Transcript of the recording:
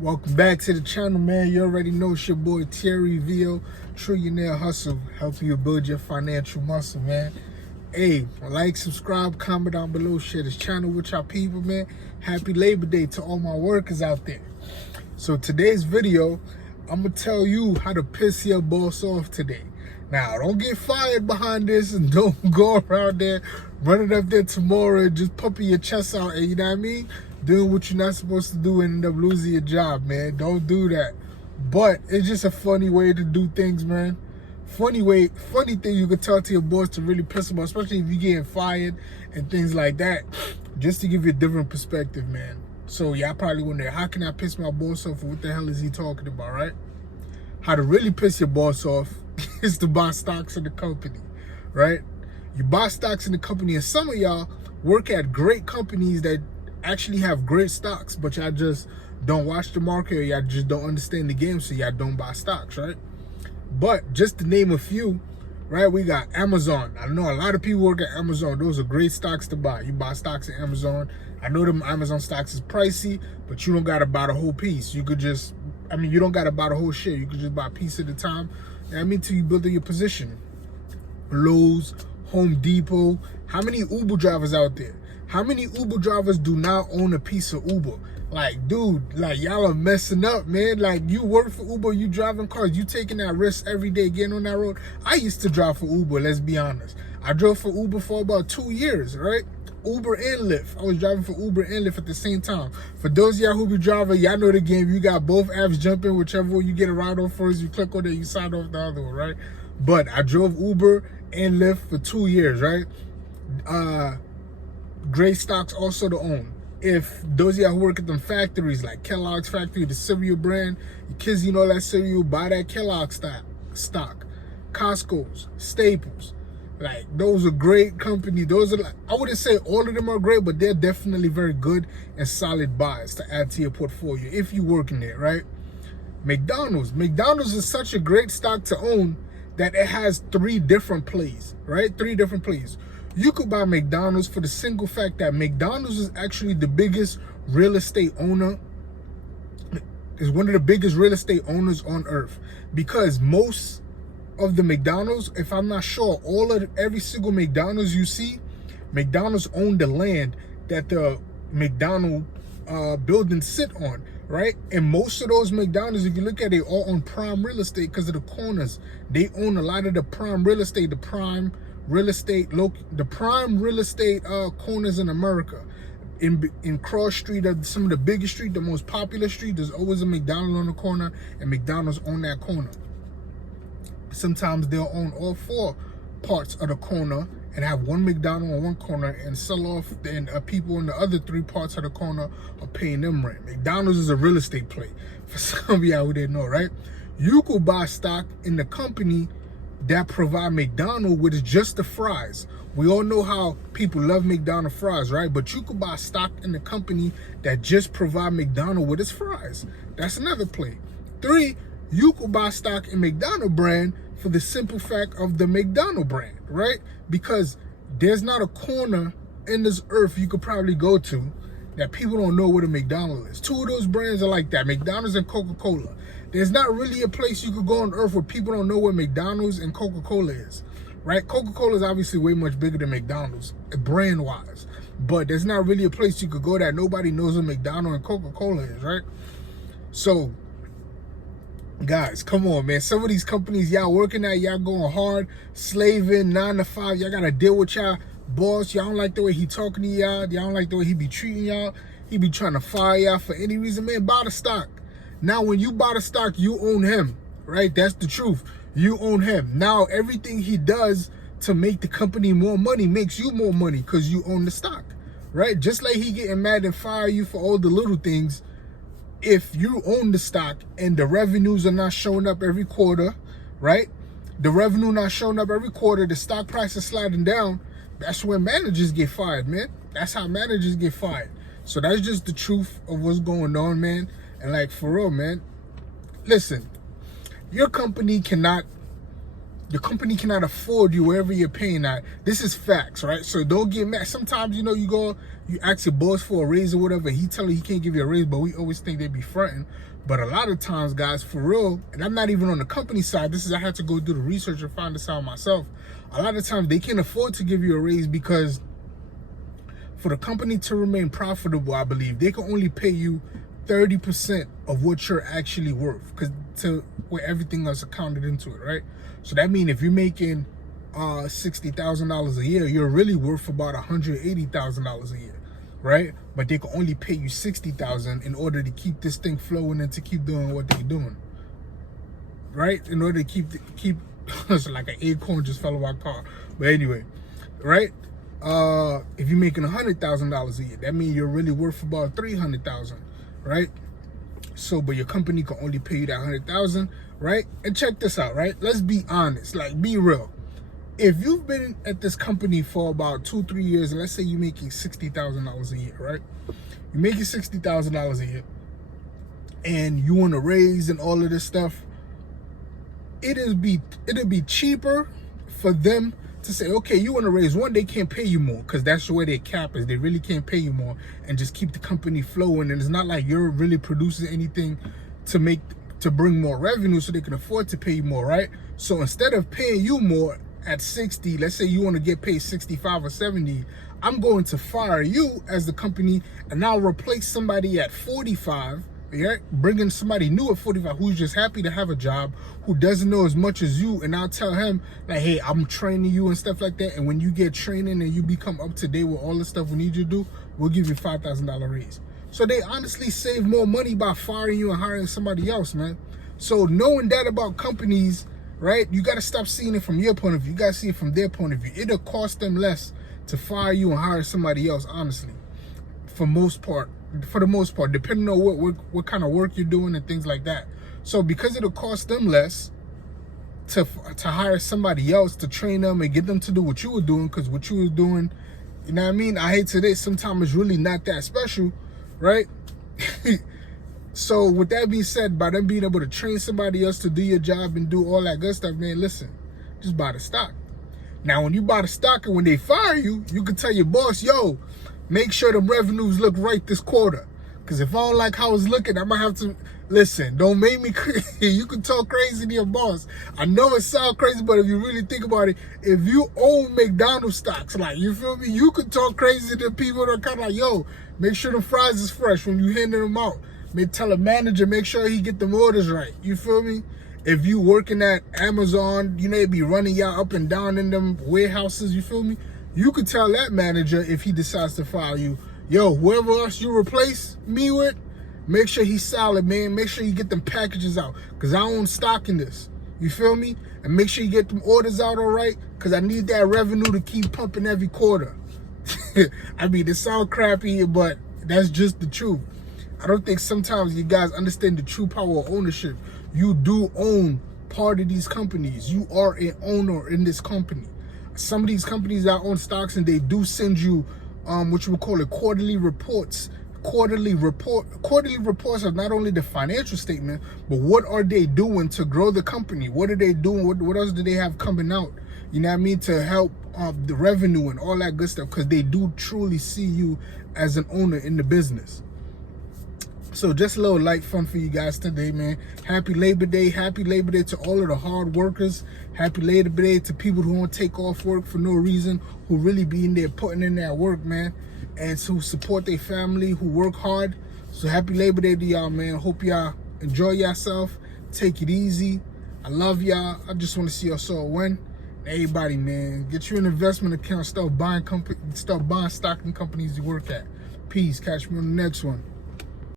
Welcome back to the channel, man. You already know it's your boy Terry Vio, Trillionaire Hustle, helping you build your financial muscle, man. Hey, like, subscribe, comment down below, share this channel with y'all people, man. Happy Labor Day to all my workers out there. So today's video, I'm gonna tell you how to piss your boss off today. Now, don't get fired behind this and don't go around there running up there tomorrow and just pumping your chest out and, you know what I mean, doing what you're not supposed to do and end up losing your job, man. Don't do that. But it's just a funny way to do things, man. Funny thing you could tell to your boss to really piss them off, especially if you're getting fired and things like that, just to give you a different perspective, man. So y'all probably wonder, how can I piss my boss off? What the hell is he talking about, right? How to really piss your boss off is to buy stocks in the company, right? You buy stocks in the company, and some of y'all work at great companies that actually have great stocks, but y'all just don't watch the market, or y'all just don't understand the game, so y'all don't buy stocks, right? But just to name a few, right, we got Amazon. I know a lot of people work at Amazon. Those are great stocks to buy. You buy stocks at Amazon. I know them Amazon stocks is pricey, but you don't got to buy the whole piece. You could just, you don't got to buy the whole share. You could just buy a piece at a time. Till you build your position. Lowe's, Home Depot. How many Uber drivers out there? How many Uber drivers do not own a piece of Uber? Like, dude, like, y'all are messing up, man. Like, you work for Uber, you driving cars, you taking that risk every day getting on that road. I used to drive for Uber, let's be honest. I drove for Uber for about 2 years, right? Uber and Lyft. I was driving for Uber and Lyft at the same time. For those of y'all who be driving, y'all know the game. You got both apps jumping, whichever one you get a ride on first, you click on it, you sign off the other one, right? But I drove Uber and Lyft for 2 years, right? Great stocks also to own. If those of y'all who work at them factories, like Kellogg's factory, the cereal brand, your kids, you know that cereal, buy that Kellogg stock. Costco's, Staples, like, those are great companies. Those are, like, I wouldn't say all of them are great, but they're definitely very good and solid buys to add to your portfolio if you work in there, right? McDonald's is such a great stock to own that it has 3 different plays, right? 3 different plays. You could buy McDonald's for the single fact that McDonald's is actually the biggest real estate owner, is one of the biggest real estate owners on earth, because most of the McDonald's, if I'm not sure, every single McDonald's you see, McDonald's own the land that the McDonald buildings sit on, right? And most of those McDonald's, if you look at it, all on prime real estate because of the corners. They own a lot of the prime real estate, the prime real estate corners in America. In Cross Street, some of the biggest street, the most popular street, there's always a McDonald's on the corner, and McDonald's own that corner. Sometimes they'll own all 4 parts of the corner and have one McDonald's on one corner and sell off, and people in the other 3 parts of the corner are paying them rent. McDonald's is a real estate play, for some of y'all who didn't know, right? You could buy stock in the company that provide McDonald's with just the fries. We all know how people love McDonald's fries, right? But you could buy stock in the company that just provide McDonald's with its fries. That's another play. 3, you could buy stock in McDonald's brand for the simple fact of the McDonald's brand, right? Because there's not a corner in this earth you could probably go to that people don't know what a McDonald's is. 2 of those brands are like that, McDonald's and Coca-Cola. There's not really a place you could go on earth where people don't know what McDonald's and Coca-Cola is, right? Coca-Cola is obviously way much bigger than McDonald's, brand-wise. But there's not really a place you could go that nobody knows what McDonald's and Coca-Cola is, right? So, guys, come on, man. Some of these companies y'all working at, y'all going hard, slaving 9 to 5. Y'all gotta deal with y'all boss. Y'all don't like the way he talking to y'all. Y'all don't like the way he be treating y'all. He be trying to fire y'all for any reason. Man, buy the stock. Now, when you buy the stock, you own him, right? That's the truth. You own him. Now, everything he does to make the company more money makes you more money because you own the stock, right? Just like he getting mad and fire you for all the little things. If you own the stock and the revenues are not showing up every quarter, right? The revenue not showing up every quarter, the stock price is sliding down. That's when managers get fired, man. That's how managers get fired. So that's just the truth of what's going on, man. And, like, for real, man, listen, your company cannot Your company cannot afford you wherever you're paying at. This is facts, right? So don't get mad. Sometimes, you know, you ask your boss for a raise or whatever. He tell you he can't give you a raise, but we always think they be fronting. But a lot of times, guys, for real, and I'm not even on the company side. I had to go do the research and find this out myself. A lot of times they can't afford to give you a raise because for the company to remain profitable, I believe, they can only pay you 30% of what you're actually worth, because to where everything else accounted into it, right? So that means if you're making $60,000 a year, you're really worth about $180,000 a year, right? But they can only pay you $60,000 in order to keep this thing flowing and to keep doing what they're doing, right? In order to keep it's like an acorn just fell off my car. But anyway, right? If you're making $100,000 a year, that means you're really worth about $300,000, right? So, but your company can only pay you that $100,000, right? And check this out, right? Let's be honest, like be real. If you've been at this company for about 2-3 years, and let's say you're making $60,000 a year, right? You're making $60,000 a year, and you want a raise and all of this stuff. It'd be cheaper for them to say, okay, you want to raise one, they can't pay you more, because that's the way their cap is. They really can't pay you more, and just keep the company flowing. And it's not like you're really producing anything to bring more revenue so they can afford to pay you more, right? So instead of paying you more at 60, let's say you want to get paid 65 or 70, I'm going to fire you as the company, and I'll replace somebody at 45. Yeah, bringing somebody new at 45 who's just happy to have a job, who doesn't know as much as you, and I'll tell him like, hey, I'm training you and stuff like that, and when you get training and you become up to date with all the stuff we need you to do, we'll give you $5,000 raise. So they honestly save more money by firing you and hiring somebody else, man. So knowing that about companies, right, you got to stop seeing it from your point of view. You got to see it from their point of view. It'll cost them less to fire you and hire somebody else, honestly, for the most part, depending on what kind of work you're doing and things like that. So because it'll cost them less to hire somebody else to train them and get them to do what you were doing, because what you were doing, you know what I mean, I hate to say, sometimes it's really not that special, right? So with that being said, by them being able to train somebody else to do your job and do all that good stuff, man, listen, just buy the stock. Now when you buy the stock and when they fire you, you can tell your boss, yo, make sure the revenues look right this quarter. Because if I don't like how it's looking, I'm going to have to, listen, don't make me crazy. You can talk crazy to your boss. I know it sounds crazy, but if you really think about it, if you own McDonald's stocks, like, you feel me? You can talk crazy to people that are kind of like, yo, make sure the fries is fresh when you handing them out. Tell a manager, make sure he get them orders right. You feel me? If you working at Amazon, you know, they be running y'all up and down in them warehouses, you feel me? You could tell that manager, if he decides to fire you, yo, whoever else you replace me with, make sure he's solid, man. Make sure you get them packages out, because I own stock in this. You feel me? And make sure you get them orders out all right, because I need that revenue to keep pumping every quarter. I mean, it sounds crappy, but that's just the truth. I don't think sometimes you guys understand the true power of ownership. You do own part of these companies. You are an owner in this company. Some of these companies that own stocks, and they do send you what you would call it quarterly reports. Quarterly reports of not only the financial statement, but what are they doing to grow the company? What are they doing? What else do they have coming out? You know what I mean? To help the revenue and all that good stuff, because they do truly see you as an owner in the business. So just a little light fun for you guys today, man. Happy Labor Day. Happy Labor Day to all of the hard workers. Happy Labor Day to people who won't take off work for no reason, who really be in there putting in that work, man, and who support their family, who work hard. So happy Labor Day to y'all, man. Hope y'all enjoy yourself. Take it easy. I love y'all. I just want to see us all win. Everybody, man, get you an investment account. Start buying stock in companies you work at. Peace. Catch me on the next one.